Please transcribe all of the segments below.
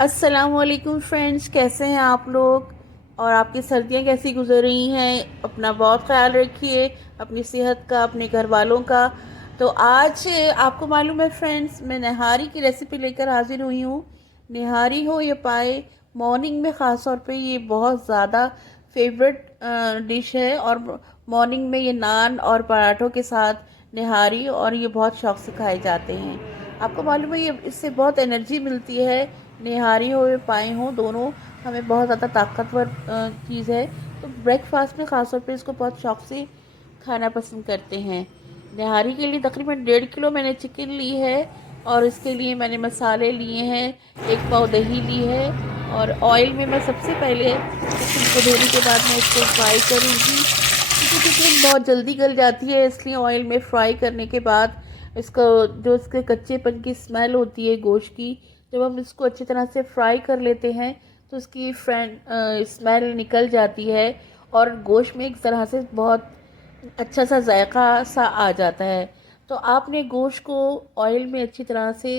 अस्सलामुअलैकुम फ्रेंड्स, कैसे हैं आप लोग। और आपकी सर्दियां कैसी गुजर रही हैं। अपना बहुत ख्याल रखिए, अपनी सेहत का, अपने घर वालों का। तो आज आपको मालूम है फ्रेंड्स, मैं निहारी की रेसिपी लेकर हाजिर हुई हूँ। निहारी हो या पाए, मॉर्निंग में ख़ास तौर पे ये बहुत ज़्यादा फेवरेट डिश है। और मॉर्निंग में ये नान और पराठों के साथ निहारी, और ये बहुत शौक से खाए जाते हैं। आपको मालूम है ये इससे बहुत एनर्जी मिलती है। निहारी हो या पाए हों, दोनों हमें बहुत ज़्यादा ताकतवर चीज़ है। तो ब्रेकफास्ट में ख़ासतौर पे इसको बहुत शौक से खाना पसंद करते हैं। निहारी के लिए तकरीबन 1.5 किलो मैंने चिकन ली है। और इसके लिए मैंने मसाले लिए हैं, 1 पाव दही ली है। और ऑयल में मैं सबसे पहले चिकन को धोने के बाद मैं इसको फ्राई करूँगी, क्योंकि चिकन बहुत जल्दी गल जाती है। इसलिए ऑयल में फ्राई करने के बाद इसको, जो इसके कच्चेपन की स्मेल होती है गोश्त की, जब हम इसको अच्छी तरह से फ्राई कर लेते हैं तो उसकी स्मेल निकल जाती है। और गोश्त में एक तरह से बहुत अच्छा सा जायका सा आ जाता है। तो आपने गोश्त को ऑयल में अच्छी तरह से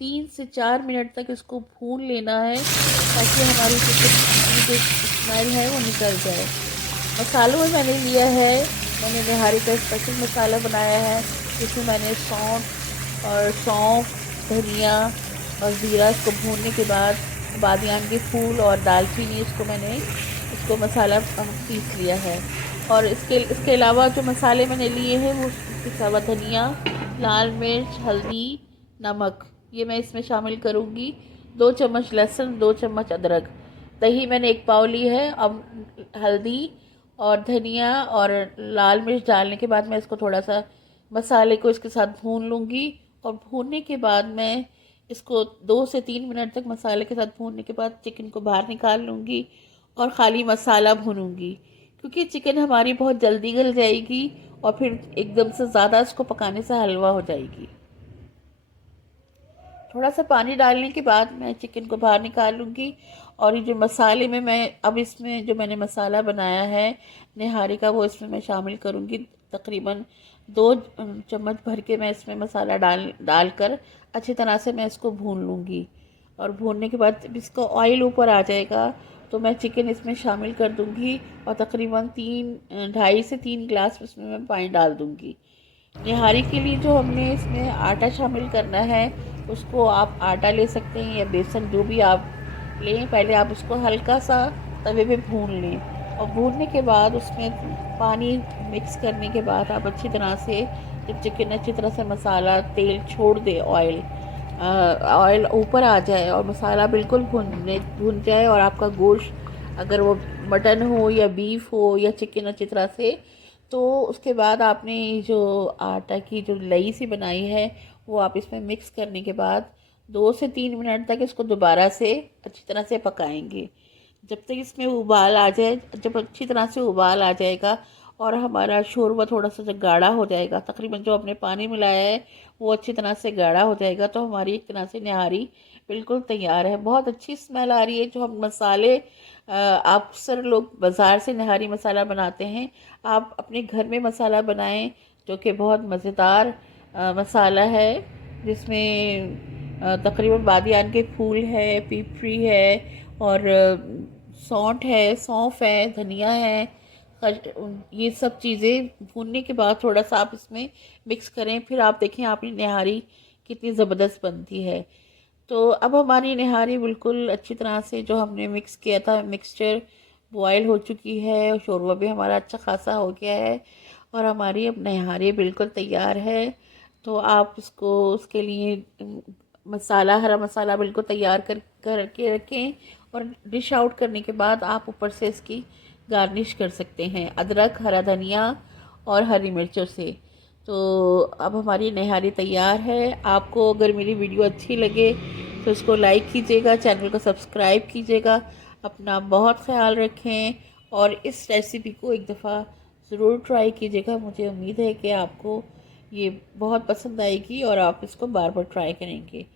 3 से 4 मिनट तक इसको भून लेना है, ताकि हमारी चिकन की जो स्मेल है वो निकल जाए। मसालों में मैंने लिया है, मैंने निहारी का स्पेशल मसाला बनाया है, जिसमें मैंने सौंफ, धनिया और ज़ीरा, इसको भूनने के बाद बादियान के फूल और दालचीनी, इसको मसाला पीस लिया है। और इसके अलावा जो मसाले मैंने लिए हैं वो इसके अलावा धनिया, लाल मिर्च, हल्दी, नमक, ये मैं इसमें शामिल करूँगी। 2 चम्मच लहसुन, 2 चम्मच अदरक, दही मैंने 1 पाव ली है। अब हल्दी और धनिया और लाल मिर्च डालने के बाद मैं इसको थोड़ा सा मसाले को इसके साथ भून लूँगी। और भूनने के बाद मैं इसको 2 से 3 मिनट तक मसाले के साथ भूनने के बाद चिकन को बाहर निकाल लूँगी और ख़ाली मसाला भूनूँगी, क्योंकि चिकन हमारी बहुत जल्दी गल जाएगी और फिर एकदम से ज़्यादा इसको पकाने से हलवा हो जाएगी। थोड़ा सा पानी डालने के बाद मैं चिकन को बाहर निकाल लूँगी। और ये जो मसाले में मैं अब इसमें जो मैंने मसाला बनाया है निहारी का, वो इसमें मैं शामिल करूँगी। तकरीबन 2 चम्मच भर के मैं इसमें मसाला डालकर अच्छी तरह से मैं इसको भून लूँगी। और भूनने के बाद जब इसका ऑयल ऊपर आ जाएगा तो मैं चिकन इसमें शामिल कर दूँगी। और तकरीबन 2.5 से 3 गिलास इसमें मैं पानी डाल दूँगी। निहारी के लिए जो हमने इसमें आटा शामिल करना है, उसको आप आटा ले सकते हैं या बेसन, जो भी आप लें। पहले आप उसको हल्का सा तवे पे भून लें, और भूनने के बाद उसमें पानी मिक्स करने के बाद आप अच्छी तरह से, जब चिकन अच्छी तरह से मसाला तेल छोड़ दे, ऑयल ऊपर आ जाए और मसाला बिल्कुल भुन जाए, और आपका गोश्त अगर वो मटन हो या बीफ हो या चिकन अच्छी तरह से, तो उसके बाद आपने जो आटा की जो लई सी बनाई है वो आप इसमें मिक्स करने के बाद 2 से 3 मिनट तक इसको दोबारा से अच्छी तरह से पकाएंगे, जब तक इसमें उबाल आ जाए। जब अच्छी तरह से उबाल आ जाएगा और हमारा शोरबा थोड़ा सा जब गाढ़ा हो जाएगा, तकरीबन जो हमने पानी मिलाया है वो अच्छी तरह से गाढ़ा हो जाएगा, तो हमारी एक तरह से निहारी बिल्कुल तैयार है। बहुत अच्छी स्मेल आ रही है। जो हम मसाले, अक्सर लोग बाज़ार से निहारी मसाला बनाते हैं, आप अपने घर में मसाला बनाएं, जो कि बहुत मज़ेदार मसाला है, जिसमें तकरीबन बादियान के फूल है, पिपरी है, और सौंफ है, धनिया है। ये सब चीज़ें भूनने के बाद थोड़ा सा आप इसमें मिक्स करें, फिर आप देखें आपकी निहारी कितनी ज़बरदस्त बनती है। तो अब हमारी निहारी बिल्कुल अच्छी तरह से, जो हमने मिक्स किया था मिक्सचर, बॉयल हो चुकी है, और शोरबा भी हमारा अच्छा खासा हो गया है, और हमारी अब निहारी बिल्कुल तैयार है। तो आप इसको, उसके लिए हरा मसाला बिल्कुल तैयार करके रखें, और डिश आउट करने के बाद आप ऊपर से इसकी गार्निश कर सकते हैं अदरक, हरा धनिया और हरी मिर्चों से। तो अब हमारी निहारी तैयार है। आपको अगर मेरी वीडियो अच्छी लगे तो इसको लाइक कीजिएगा, चैनल को सब्सक्राइब कीजिएगा। अपना बहुत ख्याल रखें, और इस रेसिपी को एक दफ़ा ज़रूर ट्राई कीजिएगा। मुझे उम्मीद है कि आपको ये बहुत पसंद आएगी और आप इसको बार बार ट्राई करेंगे।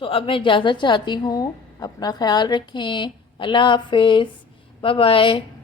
तो अब मैं इजाज़त चाहती हूँ। अपना ख्याल रखें। अल्लाह हाफिज़। Bye bye.